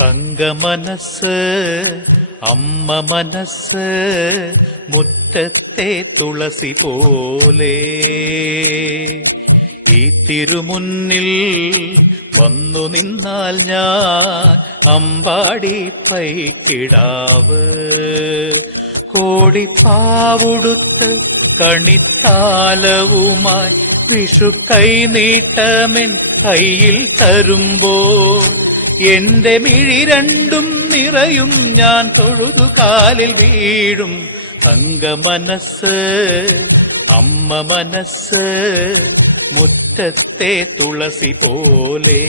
തങ്ക മനസ്സ് അമ്മ മനസ്സ് മുറ്റത്തെ തുളസി പോലെ ഈ തിരുമുന്നിൽ വന്നു നിന്നാൽ ഞാൻ അമ്പാടി പൈക്കിടാവ് കോടിപ്പാവുടുത്ത് കണിത്താലവുമായി വിഷു കൈനീട്ടമെൻ കയ്യിൽ തരുമ്പോൾ എന്റെ മിഴി രണ്ടും നിറയും ഞാൻ തൊഴുതു കാലിൽ വീഴും തങ്ക മനസ്സ് അമ്മ മനസ്സ് മുറ്റത്തെ തുളസി പോലെ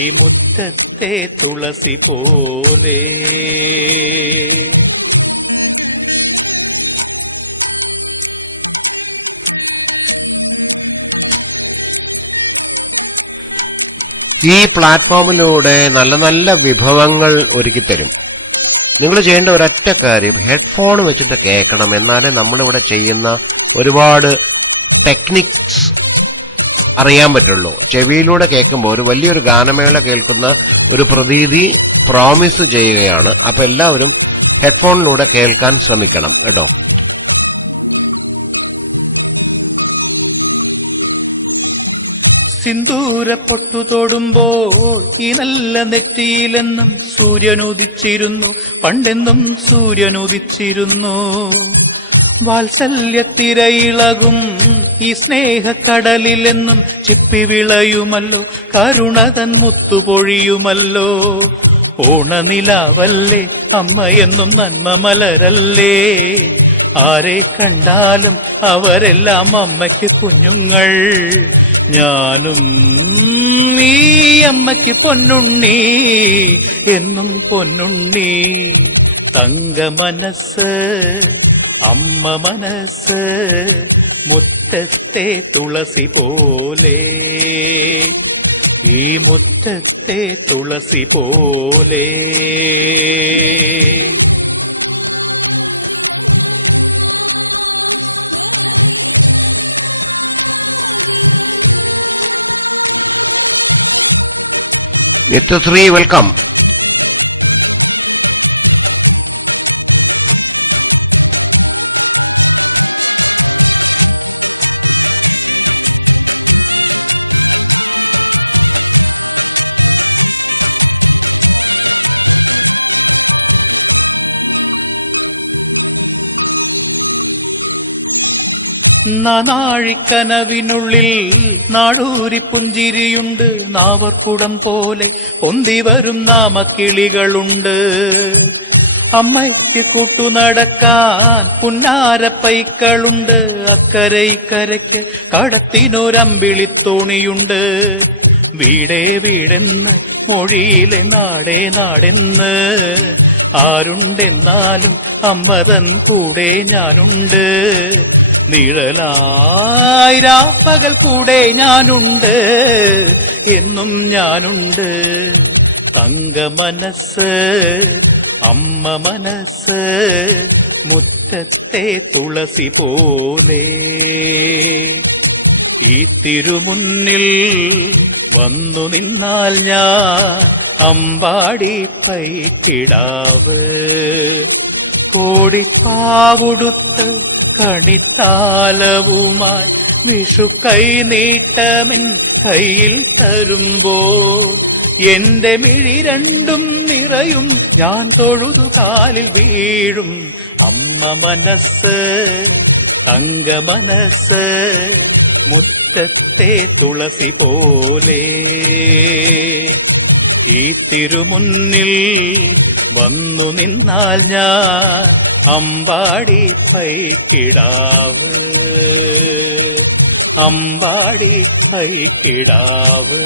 ഈ മുറ്റത്തെ തുളസി പോലെ. ഈ പ്ലാറ്റ്ഫോമിലൂടെ നല്ല നല്ല വിഭവങ്ങൾ ഒരുക്കിത്തരും. നിങ്ങൾ ചെയ്യേണ്ട ഒരൊറ്റ കാര്യം ഹെഡ്ഫോൺ വെച്ചിട്ട് കേൾക്കണം. എന്നാലേ നമ്മളിവിടെ ചെയ്യുന്ന ഒരുപാട് ടെക്നിക്സ് അറിയാൻ പറ്റുള്ളൂ. ചെവിയിലൂടെ കേൾക്കുമ്പോൾ ഒരു വലിയൊരു ഗാനമേള കേൾക്കുന്ന ഒരു പ്രതീതി പ്രോമിസ് ചെയ്യുകയാണ്. അപ്പൊ എല്ലാവരും ഹെഡ്ഫോണിലൂടെ കേൾക്കാൻ ശ്രമിക്കണം കേട്ടോ. സിന്ദൂര പൊട്ടു തൊടുമ്പോൾ ഈ നല്ല നെറ്റിയിലെന്നും സൂര്യനുദിച്ചിരുന്നു, പണ്ടെന്നും സൂര്യനുദിച്ചിരുന്നു. വാത്സല്യത്തിരയിളകും ഈ സ്നേഹക്കടലിലെന്നും ചിപ്പി വിളയുമല്ലോ, കരുണതൻ മുത്തുപൊഴിയുമല്ലോ. ഓണനിലാവല്ലേ അമ്മയെന്നും നന്മ മലരല്ലേ, ആരെ കണ്ടാലും അവരെല്ലാം അമ്മയ്ക്ക് കുഞ്ഞുങ്ങൾ. ഞാനും ഈ അമ്മയ്ക്ക് പൊന്നുണ്ണി എന്നും പൊന്നുണ്ണി. തങ്ക മനസ്സ് അമ്മ മനസ്സ് മുറ്റത്തെ തുളസി പോലെ ഈ മുറ്റത്തെ തുളസി പോലെ. നിത്യശ്രീ വെൽക്കം. നാഴിക്കനവിനുള്ളിൽ നാടൂരി പുഞ്ചിരിയുണ്ട്, നാവർക്കുടം പോലെ പൊന്തിവരും നാമക്കിളികളുണ്ട്. അമ്മയ്ക്ക് കൂട്ടുനടക്കാൻ പുന്നാരപ്പൈക്കളുണ്ട്, അക്കരെ ഇക്കരയ്ക്ക് കടത്തിനൊരമ്പിളിത്തോണിയുണ്ട്. വീടേ വീടെന്ന് മൊഴിയിലെ നാടേ നാടെന്ന് ആരുണ്ടെന്നാലും അമ്മതൻ കൂടെ ഞാനുണ്ട്. നിഴലായി രാപ്പകൽ കൂടെ ഞാനുണ്ട്, എന്നും ഞാനുണ്ട്. തങ്ക മനസ്സ് അമ്മ മനസ്സ് മുറ്റത്തെ തുളസി പോലെ ഈ തിരുമുന്നിൽ വന്നു നിന്നാൽ ഞാൻ അമ്പാടി പൈക്കിടാവ് കോടിപ്പാവുടുത്ത് കണിത്താലവുമായി വിഷു കൈനീട്ടമെൻ കയ്യിൽ തരുമ്പോൾ എന്റെ മിഴി രണ്ടും നിറയും ഞാൻ തൊഴുതു കാലിൽ വീഴും അമ്മ മനസ്സ് തങ്ക മനസ്സ് മുറ്റത്തെ തുളസി പോലെ ഈ തിരുമുന്നിൽ വന്നു നിന്നാൽ ഞാൻ അമ്പാടി പൈക്കിടാവ് അമ്പാടി പൈക്കിടാവ്.